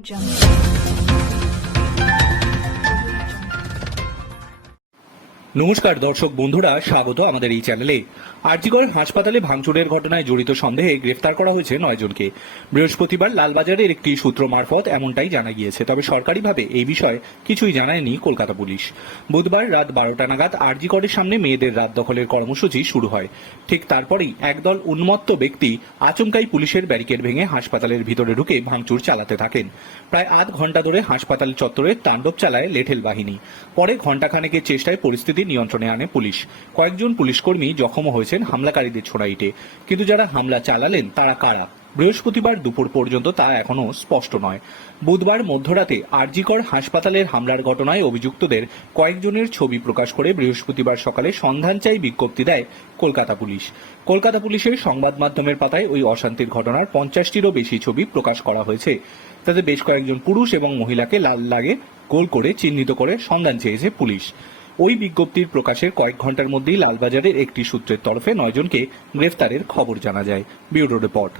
jump. নমস্কার দর্শক বন্ধুরা, স্বাগত আমাদের এই চ্যানেলে। আরজিগড় হাসপাতালে ভাঙচুরের ঘটনায় জড়িত সন্দেহে গ্রেফতার করা হয়েছে নয়জনকে বৃহস্পতিবার লালবাজারের একটি সূত্র মারফত এমনটাই জানা গিয়েছে, তবে সরকারিভাবে এই বিষয়ে কিছুই জানায়নি কলকাতা পুলিশ। বুধবার রাত বারোটা নাগাদ আরজিগড়ের সামনে মেয়েদের রাত দখলের কর্মসূচি শুরু হয়। ঠিক তারপরেই একদল উন্মত্ত ব্যক্তি আচমকাই পুলিশের ব্যারিকেড ভেঙে হাসপাতালের ভিতরে ঢুকে ভাঙচুর চালাতে থাকেন। প্রায় আধ ঘণ্টা ধরে হাসপাতাল চত্বরে তাণ্ডব চালায় লেঠেল বাহিনী। পরে ঘণ্টাখানেকের চেষ্টায় পরিস্থিতি নিয়ন্ত্রণে আনে পুলিশ। কয়েকজন পুলিশকর্মী জখমও হয়েছেন হামলাকারীদের ছোড়াইটে কিন্তু যারা হামলা চালালেন, তারা কারা? বৃহস্পতিবার দুপুর পর্যন্ত তা এখনও স্পষ্ট নয়। বুধবার মধ্যরাতে আরজিকর হাসপাতালের হামলার ঘটনায় অভিযুক্তদের কয়েকজনের ছবি প্রকাশ করে বৃহস্পতিবার সকালে সন্ধান চাই বিজ্ঞপ্তি দেয় কলকাতা পুলিশ। কলকাতা পুলিশের সংবাদ মাধ্যমের পাতায় ওই অশান্তির ঘটনার পঞ্চাশটিরও বেশি ছবি প্রকাশ করা হয়েছে। তাতে বেশ কয়েকজন পুরুষ এবং মহিলাকে লাল লাগে গোল করে চিহ্নিত করে সন্ধান চেয়েছে পুলিশ। ওই বিজ্ঞপ্তির প্রকাশের কয়েক ঘণ্টার মধ্যেই লালবাজারের একটি সূত্রের তরফে নয়জনকে গ্রেফতারের খবর জানা যায়। Bureau report.